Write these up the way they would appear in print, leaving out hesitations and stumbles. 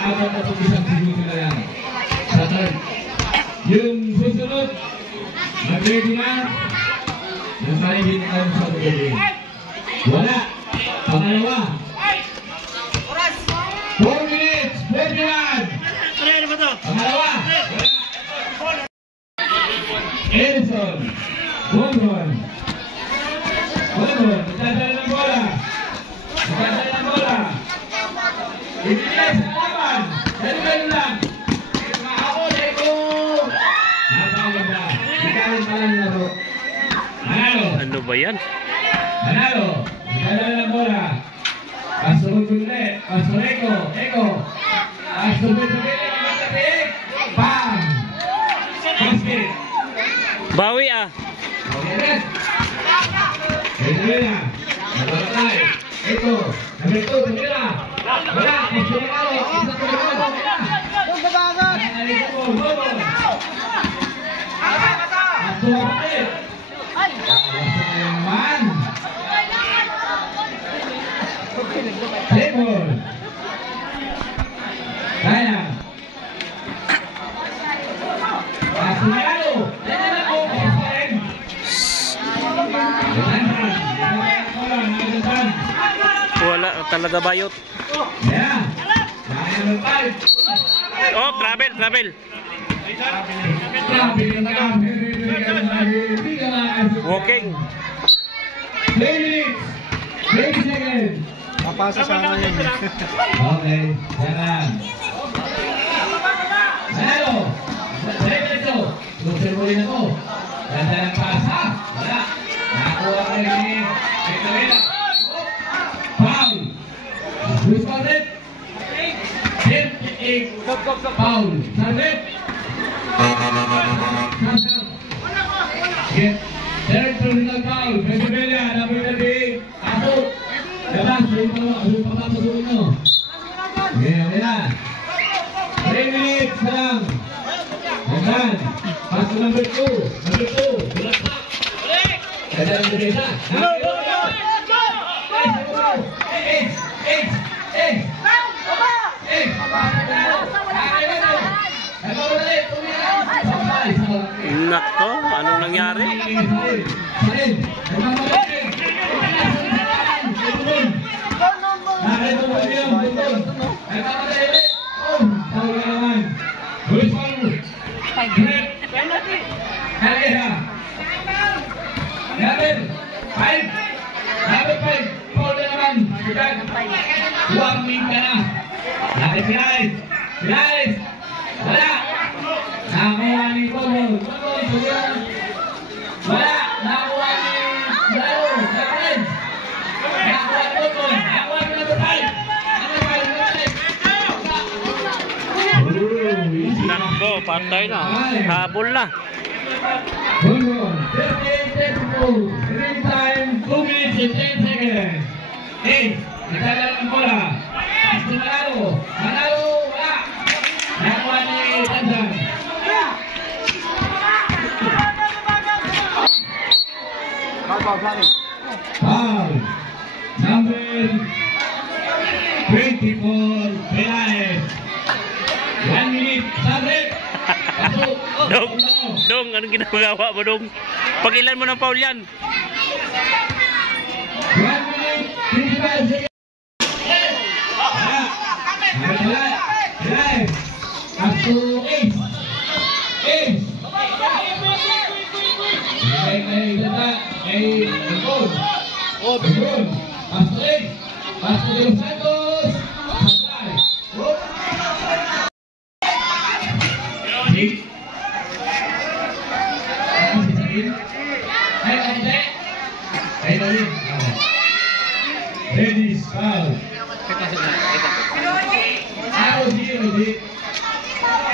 apat na isang segundo na yan. Sa third. Yung susunod, mag-ready na. Nasalihin ang sa tuloy. Wala. Pangalawa. 4 minutes. 41. Pangalawa. Edison. Bongon. Magdadala ng bola. Ibigay sa laban. Dali lang. Mahabol ito. Napaganda. Ikaw pa lang laro. Manalo. Ano ba yan? Manalo. Magdadala ng bola. Pasurog ulit. Pasureko. Eko. Pasurog ulit. Bam. Basket. Bawi ah. Okay. Ito na. Nabalakay. Ito. Number 2. Tumira. Wala. Pasurego. Isa ko naman. Tumira. Nalito mo. Bobo. Pasurog. Man. Lemon. Kaya. Pasurego. Lemon ako. Wala talaga bayot. Yeah. Oh, travel. Walking. 3 minutes. 20 seconds. Papasa sana yun. Okay. Jangan. Manalo. Diretso. Lusin mo rin ako. Ganda ng pasa. Wala. Nakakuha ka rin ni Victoria. Foul. Who's called it? Foul. Sarvet. Get. Third personal foul. Venezuela. Number 38. Ato. Labas. Yung papapasukin nyo. Okay na. 3 minutes na lang. Hanggang. Pass to number 2. Number 2. Bulakpak. Ganda ng defensa. Nako, anong nangyari? Wala! Nakuha ni Kobo! Wala! Nakuha ni Lalo! Kapren! Nakuha ni Kobo! Nakuha ni number 5! Nako, patay na. Habol na. Kobo! 38-34! Green time! 2 minutes and 10 seconds! 8! Nagdala ng bola! Pasti Manalo! Manalo! Wala! Nakuha ni Tanzan! Foul. Number 24, Pelaez. 1 minute, Sarvet. Dong, anong ginagawa mo, Dong? Pagilan mo ng foul yan. 1 minute, 55 seconds. Pelaez. Ato Ace. Ace. Gol. Pasto de los Santos. Ready, foul.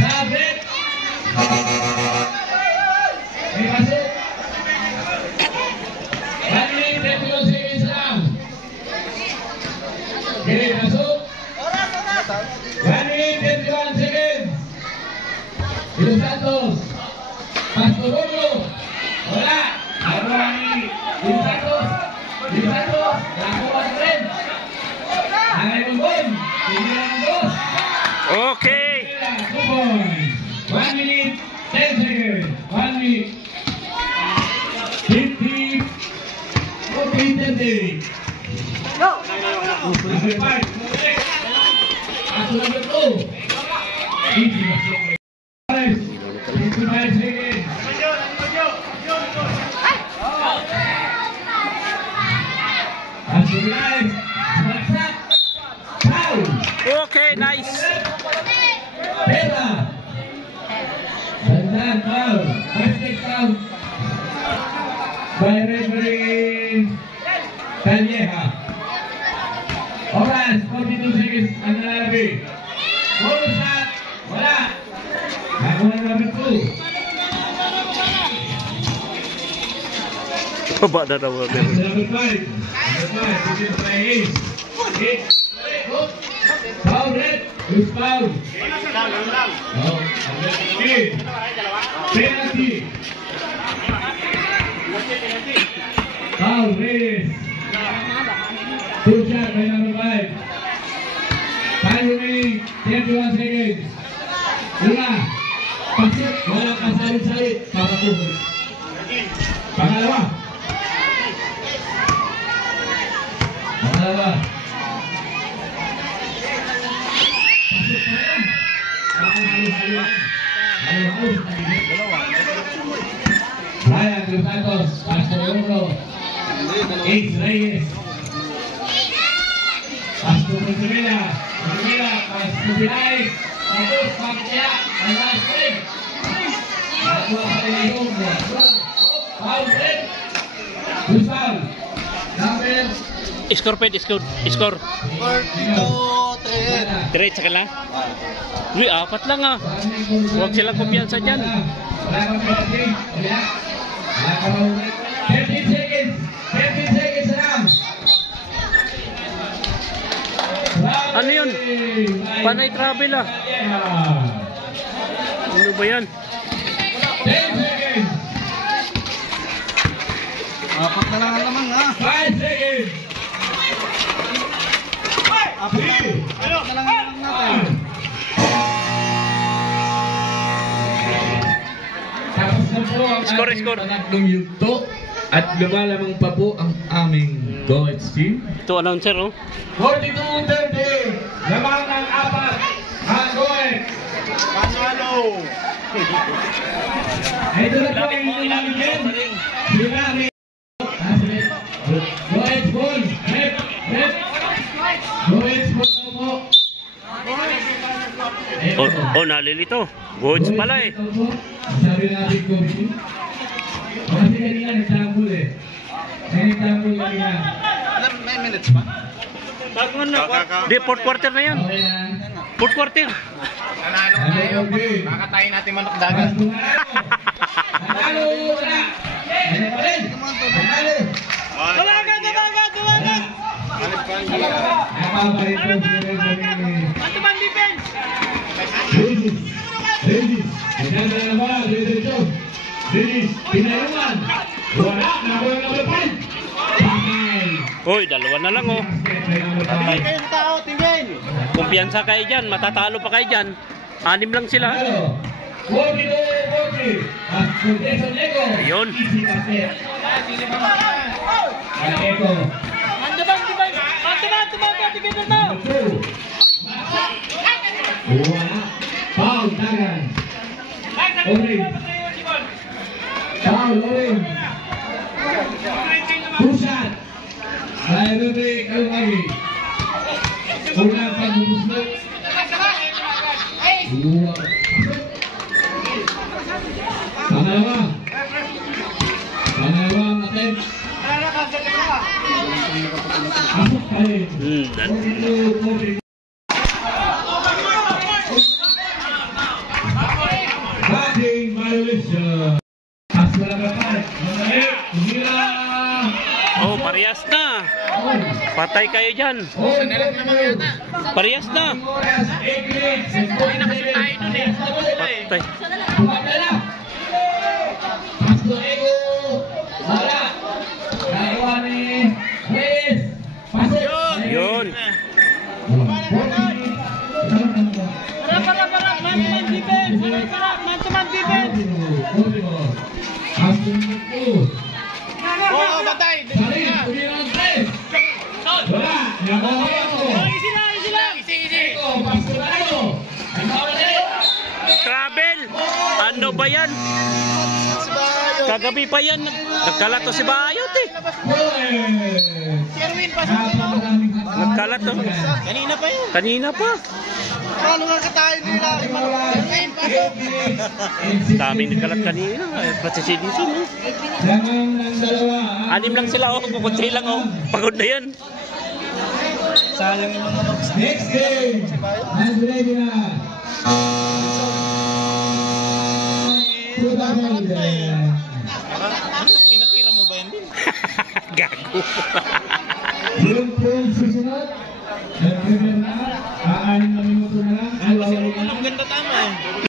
Sarvet. May pasok. 1 minute, 32 seconds lang. Okay, pasok. 1 minute, 31 seconds. Los Santos. Pasto Romulo. Wala. Nakuha ni Los Santos. Los Santos. Nakuha ni Ren. Angay Bongbong. Tingnan ang dos. Okay. 2 points. 1 minute, 10 seconds. 1 minute. 50. 30. Number 5. Paso number 2. Easy. 55 seconds. Paso live. Saksak. Foul. Okay, nice. Pera. Dandan foul. Basket foul. By referee Calleja. Oras, 42 seconds ang nalabi. Bonus shot. Wala. Nakuha na number 2. Baba na daw. Number 5. Number 5. This is by Ace. Ace. Foul red. Who's foul? Oh, penalty. Foul red. 2 shot by number 5. Time remaining 21 seconds. Una. Pasok. Walang kasalit-salit. Papakuhol. Pangalawa. Pangalawa. Pasok pa rin. Halo-halo. Brian Los Santos. Pastor Euro. Ace Reyes. Pastor Montemela. Pastor Pilay. Pastor Pagkaya. Ang last leg. Nakuha pa rin yung foul red. Who's foul? Number Score, Ped. Score. 42-3. Diretsa ka lang. Uy, 4 lang ah. Huwag silang kumpiyansa dyan. Wala kang penalty. Wala. Wala kang mahuli. 15 seconds. 15 seconds lang. Ano yun? Panay travel ah. Ano ba yan? 10 seconds. 4 na lang ang lamang ha. 5 seconds. 3. 4 na lang ang lamang natin. Tapos na po ang Score, ating score. panatlong yugto at lumalamang pa po ang aming Goets team. Ito announcer oh. 42-30. Lamang ng 4 ang Goets. Panalo! Ito na po ang inyong lalagyan. Hilari. Goets ball. Rep. Goets ball na po. Oh, nalilito. Goods pala eh. Sabi natin ko, kasi kanina nagtambol eh. Nagtambol kanina. May minutes pa? Di, fourth quarter na yan. Okay na. Fourth quarter. Okay. Kakatayin natin manok dagat. Nanalo! Wala! Ano pa rin? Nanalo! Dalaga! Napapalit po si Referee. Antuman defense! Regis! Naganda na ba? Diretso! Regis! Pinayungan! Wala! Nakuha na ba pa? Pakay! Hoy, 2 na lang oh. Patay. Kayong tao, tingin! Kumpiyansa kayo dyan. Matatalo pa kayo dyan. 6 lang sila. Nanalo! 42-40! At Jason Ego! Ayun. Easy basket! At Ego! Wala. Foul, Dagan. Orange. Foul, orange. Two shot. Ay, Ruby, kayo lagi. Unang pagbubuslot. Pangalawa. Pangalawa ang attempt. Pasok pa rin. 42-40. Batting violation. Paso na kapal. Mamali. Umira. Oh, parehas na. Patay kayo dyan. Parehas na. Oras, 8 minutes. Patay. Bumanda na. Paso Ego. Wala. Nagawa ni Reyes. Pasok. Yun. Último. Asunto. Oo, batay. Sarin, tumira ng 3. Wala. Nagawa ko. Easy lang. Easy. Ito, pasto na ito. Ang bawal na ito. Travel! Ano ba yan? Kagabi pa yan. Nagkalat to si Bayot eh. Sherwin, pasok mo. Nagkalat to. Kanina pa yun. Kanina pa. Paano nga katayin nila? Sherwin, pasok. Dami nagkalat kanina. Pati si dito no. Lamang ng dalawa. 6 lang sila oh. Kukunti lang oh. Pagod na yan. Sayang yung mga mags. Next game. Ready na. Pinatira mo ba yan din? Gago. Yung pool susunod. Nag-prepare na. 6 na minuto na lang. Ang ganda tama eh.